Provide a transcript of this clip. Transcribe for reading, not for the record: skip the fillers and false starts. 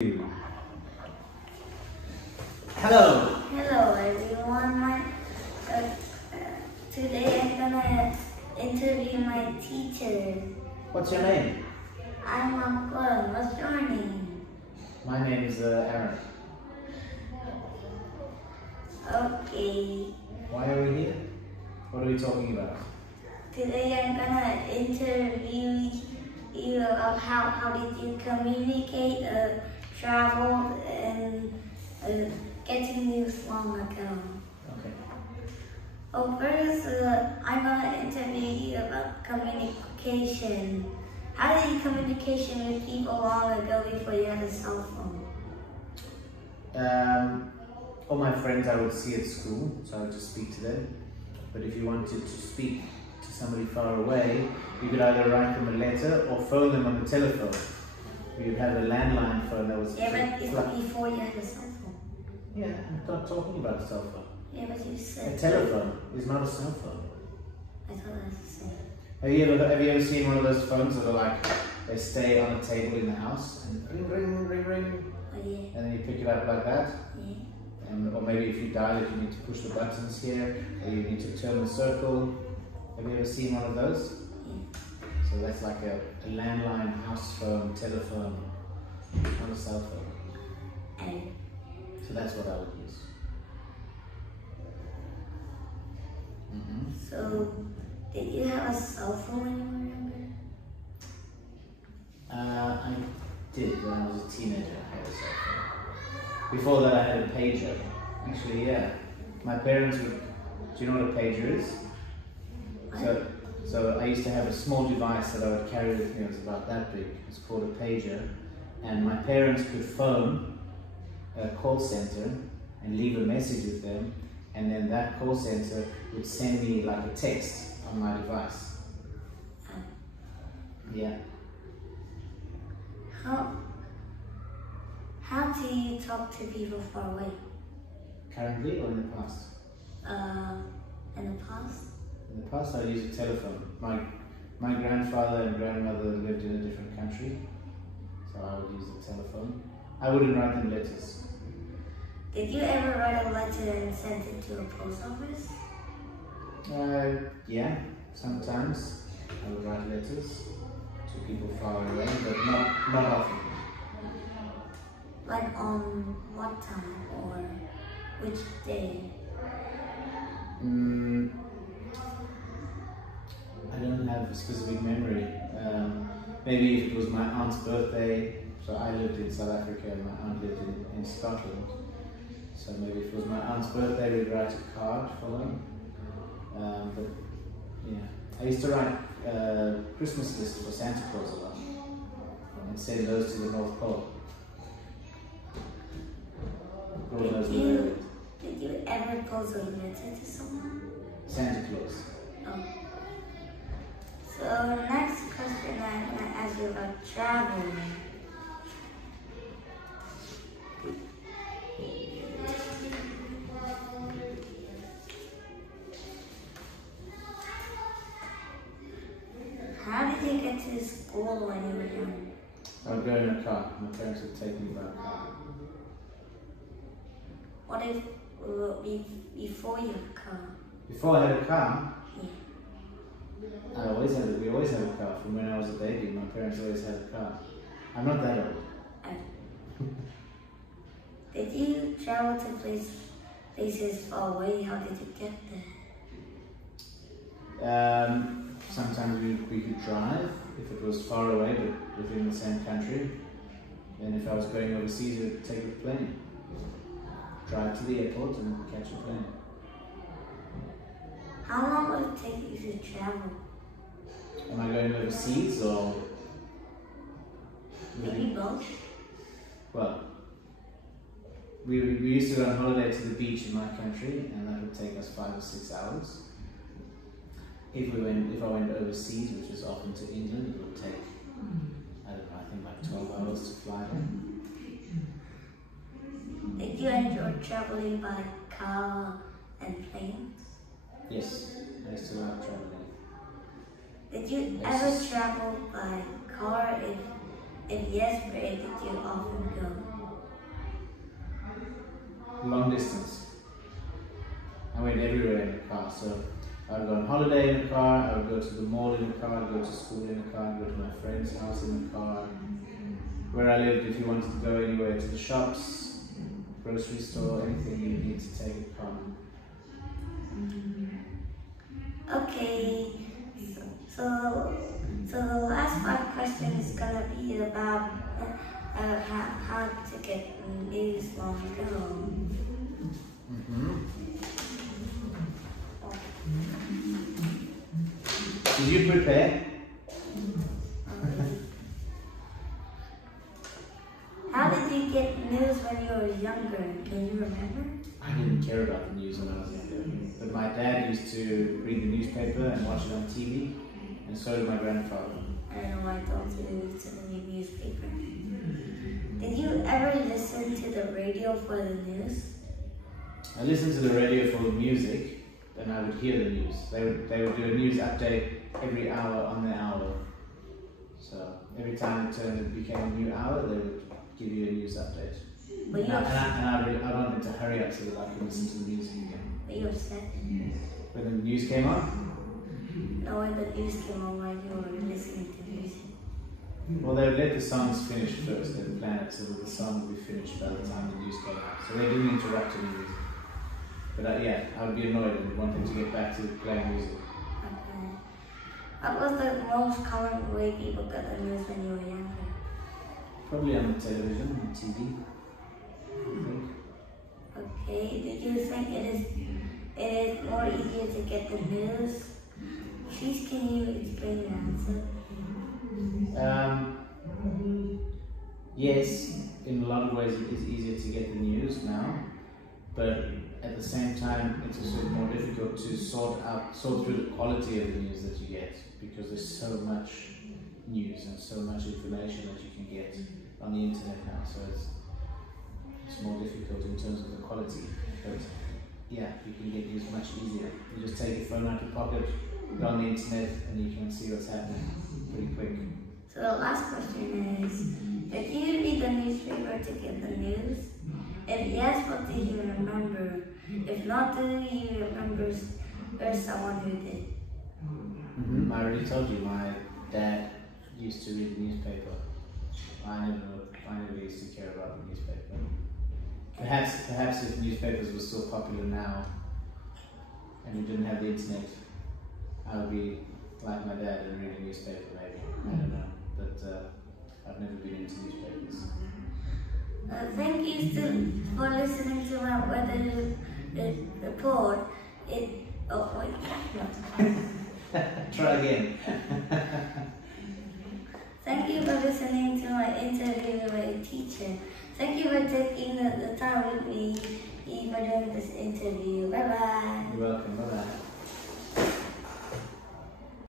Hello. Hello everyone. Today I'm gonna interview my teacher. What's your name? I'm Quân. What's your name? My name is Aaron. Okay. Why are we here? What are we talking about? Today I'm gonna interview you about how did you communicate, travel, and getting news long ago. Okay. Oh, first, I'm gonna interview you about communication. How did you communication with people long ago before you had a cell phone? All my friends I would see at school, so I would just speak to them. But if you wanted to speak to somebody far away, you could either write them a letter or phone them on the telephone. You'd have a landline phone that was... Yeah, but it's before you had a cell phone. Yeah, I'm not talking about a cell phone. Yeah, but you said... A telephone is not a cell phone. I thought that was the same. Have you ever seen one of those phones that are like, they stay on a table in the house and ring, ring, ring, ring, Oh, yeah. and then you pick it up like that? Yeah. Or maybe if you dial it, you need to push the buttons here, or you need to turn the circle. Have you ever seen one of those? Yeah. So that's like a landline, house phone, telephone, not a cell phone. And So that's what I would use. so, did you have a cell phone when you were younger? I did when I was a teenager. I had a cell phone. Before that, I had a pager. Actually, yeah. My parents would. Do you know what a pager is? So I used to have a small device that I would carry with me. It was about that big. It's called a pager, and my parents could phone a call center and leave a message with them, and then that call center would send me like a text on my device. Yeah. How do you talk to people far away? Currently or in the past? In the past? In the past, I used a telephone. My grandfather and grandmother lived in a different country, so I would use the telephone. I wouldn't write them letters. Did you ever write a letter and send it to a post office? Yeah, sometimes I would write letters to people far away, but not often. Like on what time or which day? I don't have a specific memory. Maybe if it was my aunt's birthday, so I lived in South Africa and my aunt lived in Scotland. So maybe if it was my aunt's birthday, we'd write a card for her. But yeah, I used to write Christmas lists for Santa Claus a lot and send those to the North Pole. Did you ever pose a letter to someone? Santa Claus. Oh. So next question I'm going to ask you about traveling. How did you get to school when you were young? I would go in a car. My parents would take me by car. What if before you had a car? Before I had a car, Yeah. we always had a car. From when I was a baby, my parents always had a car. I'm not that old. Did you travel to places far away? How did you get there? Sometimes we could drive if it was far away, but within the same country. And if I was going overseas, we'd take a plane. Drive to the airport and catch a plane. How long would it take you to travel? Am I going overseas or? Maybe both. Well, we used to go on holiday to the beach in my country, and that would take us 5 or 6 hours. If I went overseas, which is often to England, it would take, I don't know, I think like 12 hours to fly there. Did you enjoy traveling by car and planes? Yes, I used to like traveling. Did you ever travel by car? If yes, where did you often go? long distance. I went everywhere in the car. So I would go on holiday in the car, I would go to the mall in the car, I would go to school in the car, I would go to my friend's house in the car. Where I lived, if you wanted to go anywhere, to the shops, grocery store, anything, you need to take a car. Okay, so the last 5 questions is gonna be about how to get news long ago. Did you prepare? How did you get news when you were younger? Can you remember? I didn't care about the news when I was younger. But my dad used to read the newspaper and watch it on TV, and so did my grandfather. I know, I thought you used to the newspaper. Did you ever listen to the radio for the news? I listened to the radio for the music, and I would hear the news. They would do a news update every hour on the hour. So every time it became a new hour, they would give you a news update. But And I wanted to hurry up so that I could listen to the music again. Were you upset? When the news came on? No, when the news came on while you were listening to music. Well, they would let the songs finish first. They would plan it so that the song would be finished by the time the news came out. So they didn't interrupt any music. But yeah, I would be annoyed and want them to get back to playing music. Okay. What was the most common way people got the news when you were younger? Probably on the television, on TV, I think. Okay, did you think it is more easier to get the news? Please can you explain the answer? Yes, in a lot of ways it is easier to get the news now, but at the same time it's also more difficult to sort through the quality of the news that you get, because there's so much news and so much information that you can get on the internet now, so it's more difficult in terms of the quality. But yeah, you can get news much easier. You just take your phone out of your pocket, go on the internet, and you can see what's happening pretty quick. So the last question is, did you read the newspaper to get the news? If yes, what do you remember? If not, do you remember someone who did? I already told you, my dad used to read the newspaper. I never used to care about the newspaper. Perhaps if newspapers were still popular now and we didn't have the internet, I would be like my dad and read a newspaper maybe. I don't know. But I've never been into newspapers. Thank you for listening to my weather report. Try again. Thank you for listening to my interview with my teacher. Thank you for taking the time with me for doing this interview. Bye bye. You're welcome. Bye bye.